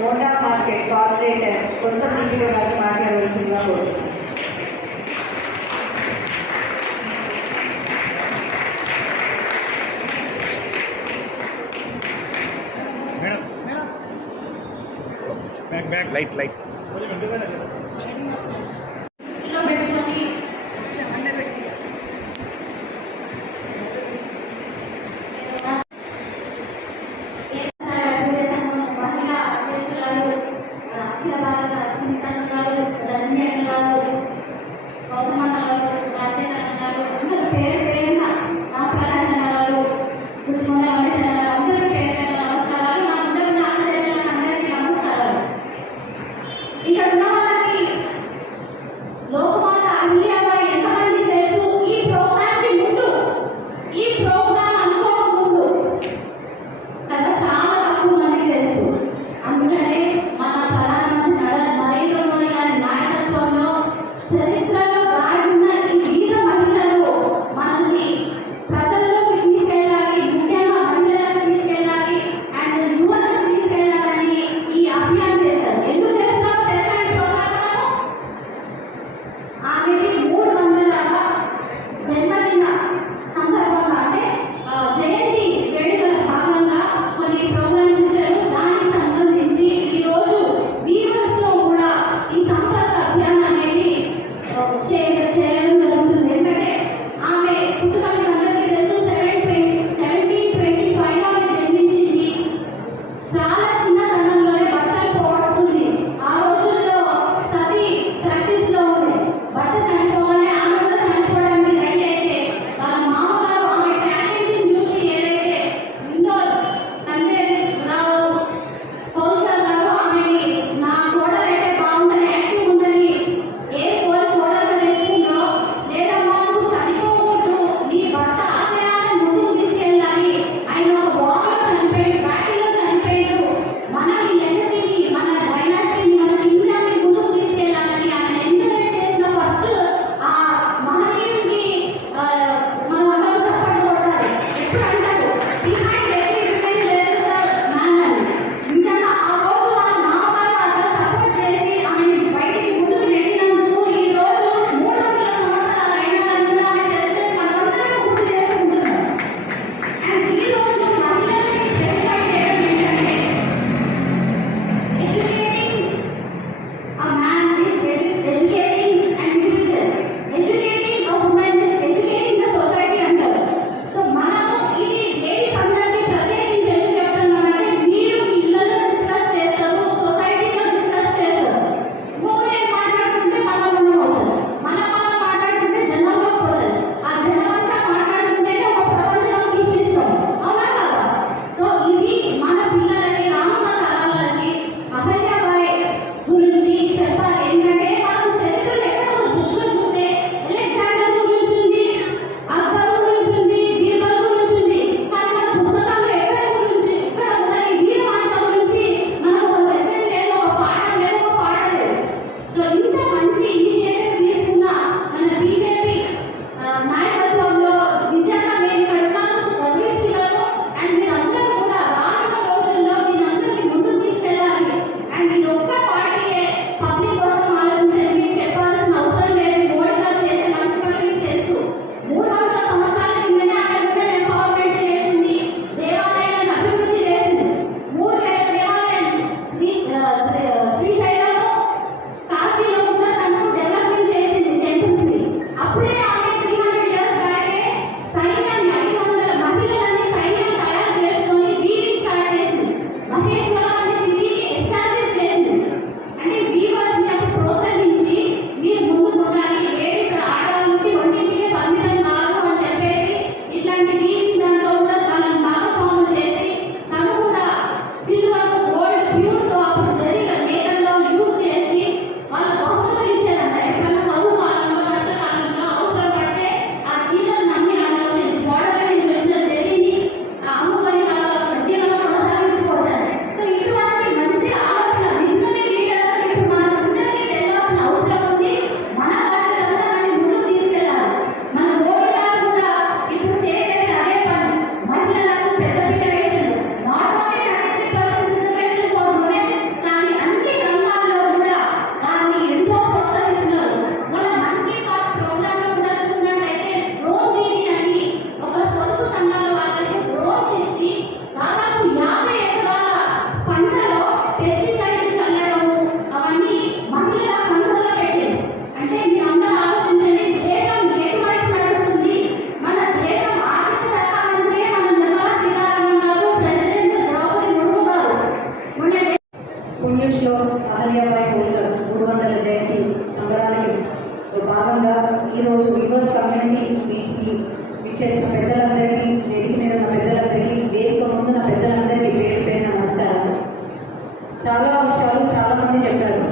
Monda market corporator కొత్త CPO గారిని మాట్లాడవలసిందిగా కోరుతున్నాను. లైట్ లైట్ పుణ్యశ్లో అహల్యాబాయి హోల్కర్ 300 జయంతి సంబరానికి భాగంగా ఈరోజు వివర్స్ కమ్యూనిటీ విచ్చేసిన పెద్దలందరికీ, వేదిక మీద ఉన్న పెద్దలందరికీ, వేదిక ముందున్న పెద్దలందరికీ పేరు పేరున నమస్కారాలు. చాలా విషయాలు చాలామంది చెప్పారు.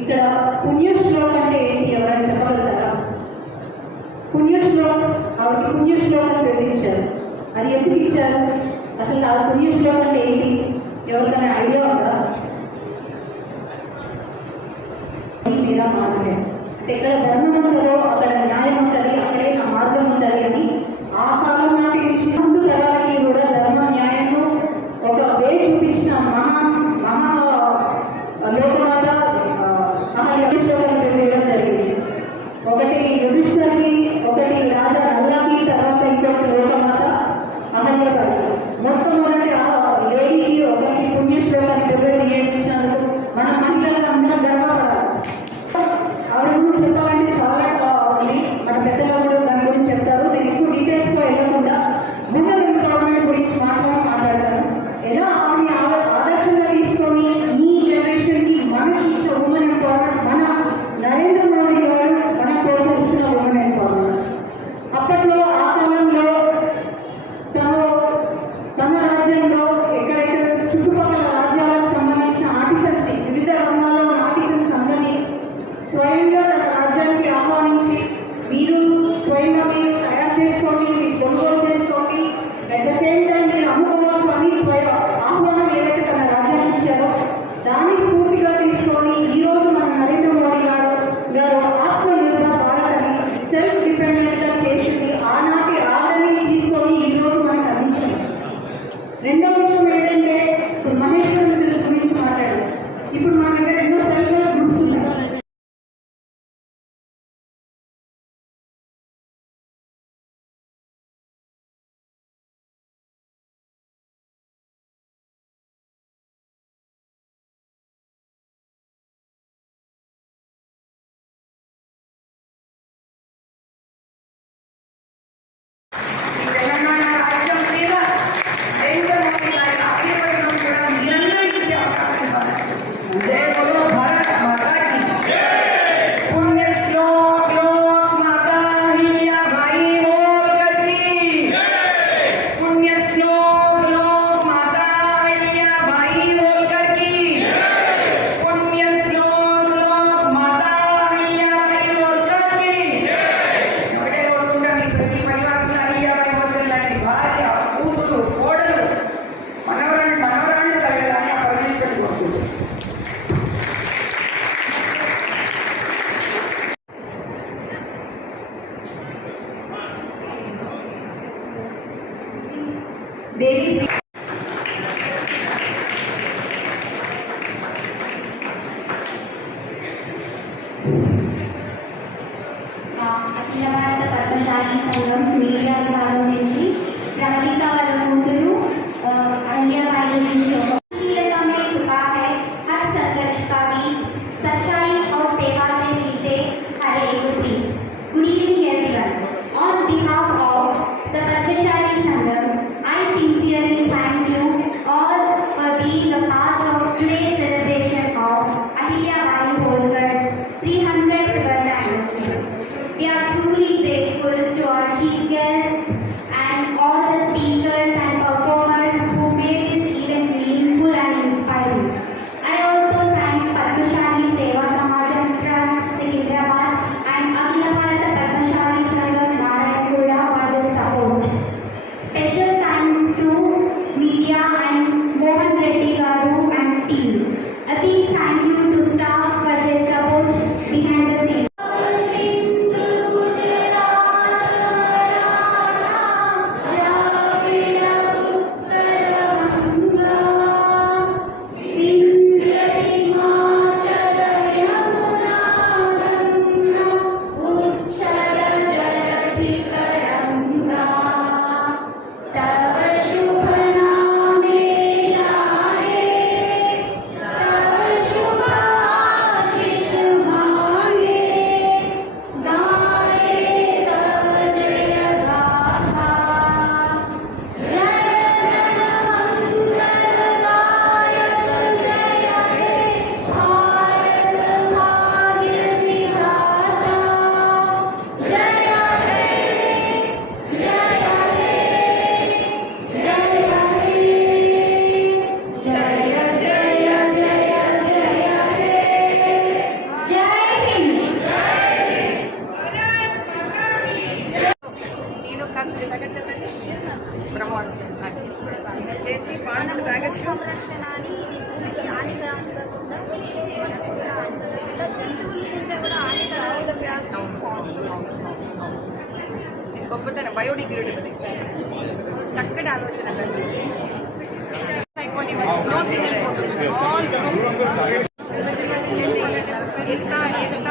ఇక్కడ పుణ్యశ్లోక్ అంటే ఏంటి, ఎవరైనా చెప్పగలుగుతారా? పుణ్యశ్లోక్, ఆవిడకి పుణ్యశ్లోకం వివరించారు. అది ఎందుకు ఇచ్చారు? అసలు ఆ పుణ్యశ్లోకం అంటే ఏంటి, ఎవరికైనా ఐడియా ఉందా? మీరా మార్గం అంటే ఇక్కడ ధర్మం ఉంటుందో అక్కడ న్యాయం ఉంటుంది, అక్కడే నా మార్గం ఉంటుంది అని ఆ కాలం నాటి నుంచి ముందు తరాలకి కూడా ధర్మ న్యాయము ఒక వే చూపించిన మహా లోకమాత శ్లోకాలు పెట్టడం జరిగింది. ఒకటి యుధిష్ఠిరుడికి, ఒకటి రాజా నల్లాకి, తర్వాత ఇంకొకటి లోకమాత అహల్యబాయి. మొట్టమొదటి లేడీకి ఒకరికి పుణ్యశ్లోకాన్ని ప్రిపేర్ చేయించినందుకు మన మహిళలకు అందరం గర్వపడాలి. ఆవిడ గురించి చెప్పాలంటే చాలా ఉంది, మన పెద్దలు కూడా దాని గురించి చెప్తారు. నేను ఎక్కువ డీటెయిల్స్గా వెళ్ళకుండా ఉమెన్ ఎంపవర్మెంట్ గురించి మాట్లాడతాను. ఎలా ఆవిడ ఆదర్శంగా తీసుకొని ఈ జనరేషన్కి మనకి ఇచ్చిన ఉమెన్ ఎంపవర్మెంట్, మన నరేంద్ర మోడీ గారు మనం ప్రోత్సహిస్తున్న ఉమెన్ ఎంపవర్మెంట్. అప్పట్లో ఆ కాలంలో తన రాజ్యంలో ఎక్కడైతే చుట్టుపక్కల రాజ్యాలకు సంబంధించిన ఆర్టిసన్స్, వివిధ రంగాల్లో ఉన్న ఆర్టిసన్స్ అందరినీ స్వయంగా తన రాజ్యానికి ఆహ్వానించి, మీరు స్వయంగా మీరు తయారు చేసుకోండి, మీరు కొనుగోలు చేసుకోండి, అట్ ద సేమ్ టైం మీరు అమ్ముకోవచ్చు అని ఆహ్వానం ఏదైతే తన రాజ్యానికి ఇచ్చారో దాన్ని స్ఫూర్తిగా తీసుకొని ఈరోజు మన నరేంద్ర మోడీ గారు ఆత్మనిర్భర్ భారత్ అని సెల్ఫ్ డిపెండెంట్గా చేసింది. ఆనాటి ఆర్డర్ని తీసుకొని ఈరోజు మనకు అందించారు. రెండో విషయం ఏంటంటే, ఇప్పుడు మహేశ్వరం సిల్స్ గురించి మాట్లాడారు. ఇప్పుడు మన దగ్గర ఎన్నో సెల్ఫ్ హెల్ప్ గ్రూప్స్ ఉన్నాయి. అఖిల భారత పద్మశాలి సంఘం మీడియా విభాగం నుంచి ప్రవళిక వాళ్ళ కూతురు అహల్యాబాయి నుంచి शीलता में छुपा है हर संघर्ष का बीज, सच्चाई और सेवा से जीते हर एक प्रीत. Good evening everyone. On behalf of the Padmashali Sangam, I sincerely thank you all for being a part of today's celebration of Ahilyabai Holkar's 300th birth anniversary. We are truly grateful to our chief guests and all the speakers and performers who made this event meaningful and inspiring. I also thank Padmashali Seva Samajam Trust, Secunderabad and Akhila Bharata Padmashali Sangam Narayanpura for their support. Special thanks to media and Mohan Reddy Garu and team. హానికరంగా కూడా మనకు కూడా హానికరంగా జంతువులు తింటే కూడా హానికరం. గొప్పతనం biodegradable చక్కటి ఆలోచన నో సింగిల్ ఎంత ఎంత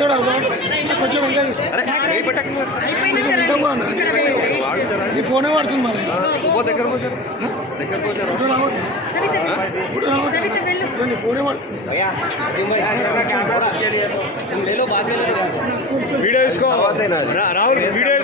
थोड़ा కొంచెం నీ ఫోనే పడుతుంది మరి దగ్గర నీ ఫోనే పడుతుంది వీడియో తీసుకో రాహుల్ వీడియో